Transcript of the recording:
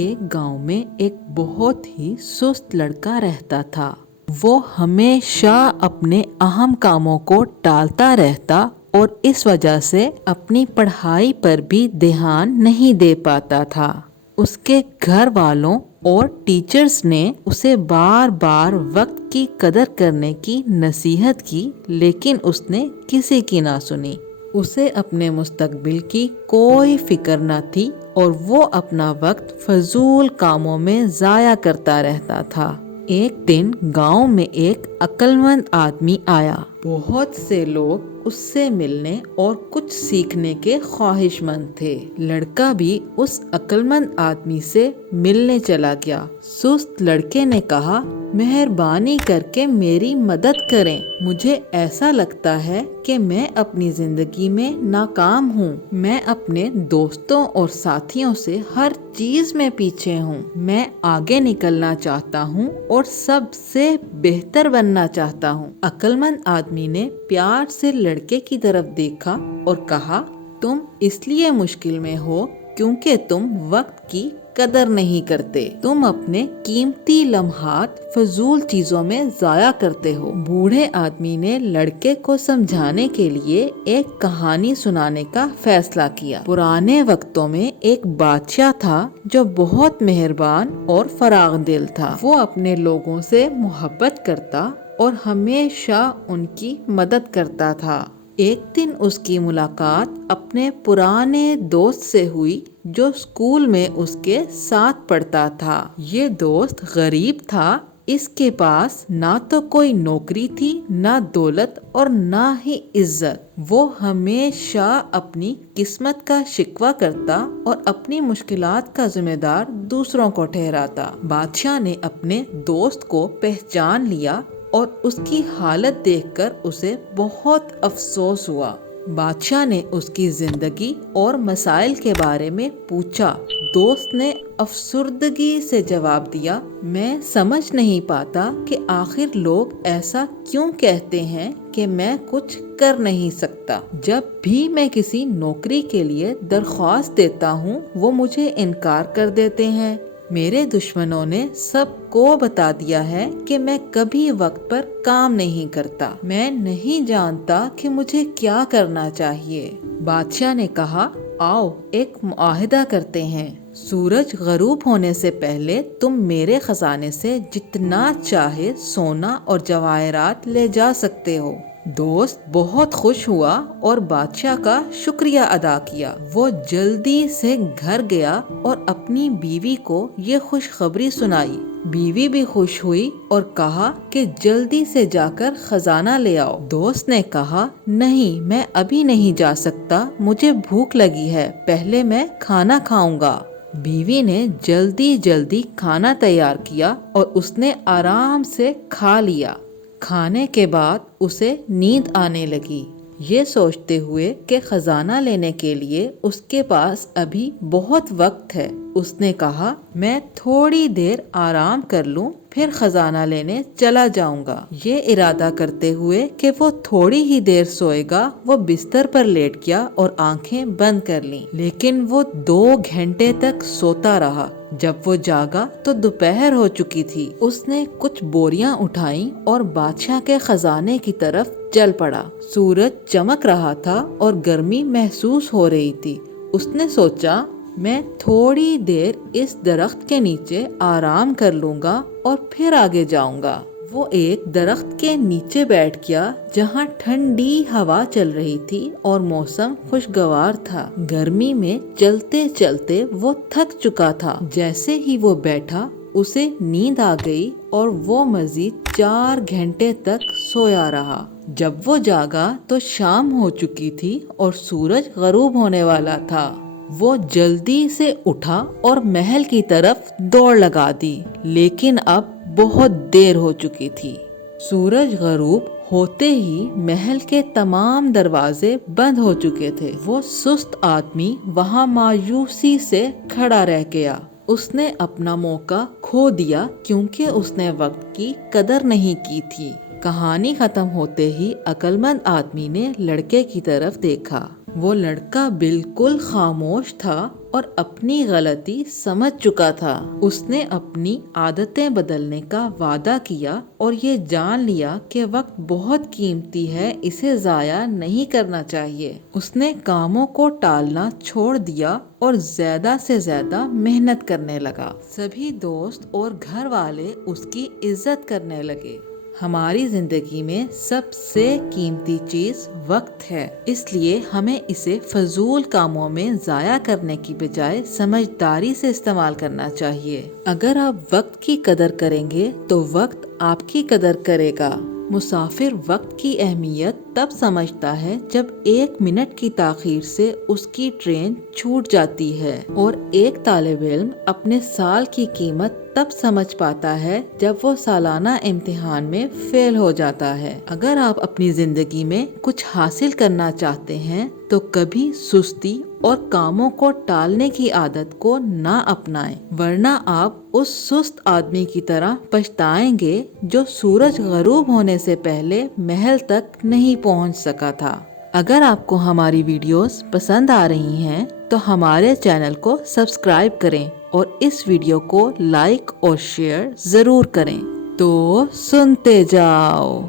ایک گاؤں میں ایک بہت ہی سست لڑکا رہتا تھا۔ وہ ہمیشہ اپنے اہم کاموں کو ٹالتا رہتا اور اس وجہ سے اپنی پڑھائی پر بھی دھیان نہیں دے پاتا تھا۔ اس کے گھر والوں اور ٹیچرز نے اسے بار بار وقت کی قدر کرنے کی نصیحت کی، لیکن اس نے کسی کی نہ سنی۔ اسے اپنے مستقبل کی کوئی فکر نہ تھی اور وہ اپنا وقت فضول کاموں میں ضائع کرتا رہتا تھا۔ ایک دن گاؤں میں ایک عقل مند آدمی آیا۔ بہت سے لوگ اس سے ملنے اور کچھ سیکھنے کے خواہش مند تھے۔ لڑکا بھی اس عقل مند آدمی سے ملنے چلا گیا۔ سست لڑکے نے کہا، مہربانی کر کے میری مدد کریں۔ مجھے ایسا لگتا ہے کہ میں اپنی زندگی میں ناکام ہوں۔ میں اپنے دوستوں اور ساتھیوں سے ہر چیز میں پیچھے ہوں۔ میں آگے نکلنا چاہتا ہوں اور سب سے بہتر بننا چاہتا ہوں۔ عقل مند آدمی نے پیار سے لڑکے کی طرف دیکھا اور کہا، تم اس لیے مشکل میں ہو کیونکہ تم وقت کی قدر نہیں کرتے۔ تم اپنے قیمتی لمحات فضول چیزوں میں ضائع کرتے ہو۔ بوڑھے آدمی نے لڑکے کو سمجھانے کے لیے ایک کہانی سنانے کا فیصلہ کیا۔ پرانے وقتوں میں ایک بادشاہ تھا جو بہت مہربان اور فراخ دل تھا۔ وہ اپنے لوگوں سے محبت کرتا اور ہمیشہ ان کی مدد کرتا تھا۔ ایک دن اس کی ملاقات اپنے پرانے دوست سے ہوئی جو اسکول میں اس کے ساتھ پڑھتا تھا۔ یہ دوست غریب تھا۔ اس کے پاس نہ تو کوئی نوکری تھی، نہ دولت اور نہ ہی عزت۔ وہ ہمیشہ اپنی قسمت کا شکوہ کرتا اور اپنی مشکلات کا ذمہ دار دوسروں کو ٹھہراتا۔ بادشاہ نے اپنے دوست کو پہچان لیا اور اس کی حالت دیکھ کر اسے بہت افسوس ہوا۔ بادشاہ نے اس کی زندگی اور مسائل کے بارے میں پوچھا۔ دوست نے افسردگی سے جواب دیا، میں سمجھ نہیں پاتا کہ آخر لوگ ایسا کیوں کہتے ہیں کہ میں کچھ کر نہیں سکتا۔ جب بھی میں کسی نوکری کے لیے درخواست دیتا ہوں وہ مجھے انکار کر دیتے ہیں۔ میرے دشمنوں نے سب کو بتا دیا ہے کہ میں کبھی وقت پر کام نہیں کرتا۔ میں نہیں جانتا کہ مجھے کیا کرنا چاہیے۔ بادشاہ نے کہا، آؤ ایک معاہدہ کرتے ہیں۔ سورج غروب ہونے سے پہلے تم میرے خزانے سے جتنا چاہے سونا اور جواہرات لے جا سکتے ہو۔ دوست بہت خوش ہوا اور بادشاہ کا شکریہ ادا کیا۔ وہ جلدی سے گھر گیا اور اپنی بیوی کو یہ خوشخبری سنائی۔ بیوی بھی خوش ہوئی اور کہا کہ جلدی سے جا کر خزانہ لے آؤ۔ دوست نے کہا، نہیں، میں ابھی نہیں جا سکتا، مجھے بھوک لگی ہے، پہلے میں کھانا کھاؤں گا۔ بیوی نے جلدی کھانا تیار کیا اور اس نے آرام سے کھا لیا۔ کھانے کے بعد اسے نیند آنے لگی۔ یہ سوچتے ہوئے کہ خزانہ لینے کے لیے اس کے پاس ابھی بہت وقت ہے، اس نے کہا، میں تھوڑی دیر آرام کر لوں پھر خزانہ لینے چلا جاؤں گا۔ یہ ارادہ کرتے ہوئے کہ وہ تھوڑی ہی دیر سوئے گا، وہ بستر پر لیٹ گیا اور آنکھیں بند کر لیں، لیکن وہ 2 گھنٹے تک سوتا رہا۔ جب وہ جاگا تو دوپہر ہو چکی تھی۔ اس نے کچھ بوریاں اٹھائیں اور بادشاہ کے خزانے کی طرف چل پڑا۔ سورج چمک رہا تھا اور گرمی محسوس ہو رہی تھی۔ اس نے سوچا، میں تھوڑی دیر اس درخت کے نیچے آرام کر لوں گا اور پھر آگے جاؤں گا۔ وہ ایک درخت کے نیچے بیٹھ گیا جہاں ٹھنڈی ہوا چل رہی تھی اور موسم خوشگوار تھا۔ گرمی میں چلتے چلتے وہ تھک چکا تھا۔ جیسے ہی وہ بیٹھا اسے نیند آ گئی اور وہ مزید 4 گھنٹے تک سویا رہا۔ جب وہ جاگا تو شام ہو چکی تھی اور سورج غروب ہونے والا تھا۔ وہ جلدی سے اٹھا اور محل کی طرف دوڑ لگا دی، لیکن اب بہت دیر ہو چکی تھی۔ سورج غروب ہوتے ہی محل کے تمام دروازے بند ہو چکے تھے۔ وہ سست آدمی وہاں مایوسی سے کھڑا رہ گیا۔ اس نے اپنا موقع کھو دیا کیونکہ اس نے وقت کی قدر نہیں کی تھی۔ کہانی ختم ہوتے ہی عقل مند آدمی نے لڑکے کی طرف دیکھا۔ وہ لڑکا بالکل خاموش تھا اور اپنی غلطی سمجھ چکا تھا۔ اس نے اپنی عادتیں بدلنے کا وعدہ کیا اور یہ جان لیا کہ وقت بہت قیمتی ہے، اسے ضائع نہیں کرنا چاہیے۔ اس نے کاموں کو ٹالنا چھوڑ دیا اور زیادہ سے زیادہ محنت کرنے لگا۔ سبھی دوست اور گھر والے اس کی عزت کرنے لگے۔ ہماری زندگی میں سب سے قیمتی چیز وقت ہے، اس لیے ہمیں اسے فضول کاموں میں ضائع کرنے کی بجائے سمجھداری سے استعمال کرنا چاہیے۔ اگر آپ وقت کی قدر کریں گے تو وقت آپ کی قدر کرے گا۔ مسافر وقت کی اہمیت تب سمجھتا ہے جب 1 منٹ کی تاخیر سے اس کی ٹرین چھوٹ جاتی ہے، اور ایک طالب علم اپنے سال کی قیمت تب سمجھ پاتا ہے جب وہ سالانہ امتحان میں فیل ہو جاتا ہے۔ اگر آپ اپنی زندگی میں کچھ حاصل کرنا چاہتے ہیں تو کبھی سستی اور کاموں کو ٹالنے کی عادت کو نہ اپنائیں، ورنہ آپ اس سست آدمی کی طرح پچھتائیں گے جو سورج غروب ہونے سے پہلے محل تک نہیں پہنچ سکا تھا۔ اگر آپ کو ہماری ویڈیوز پسند آ رہی ہیں تو ہمارے چینل کو سبسکرائب کریں اور اس ویڈیو کو لائک اور شیئر ضرور کریں۔ تو سنتے جاؤ۔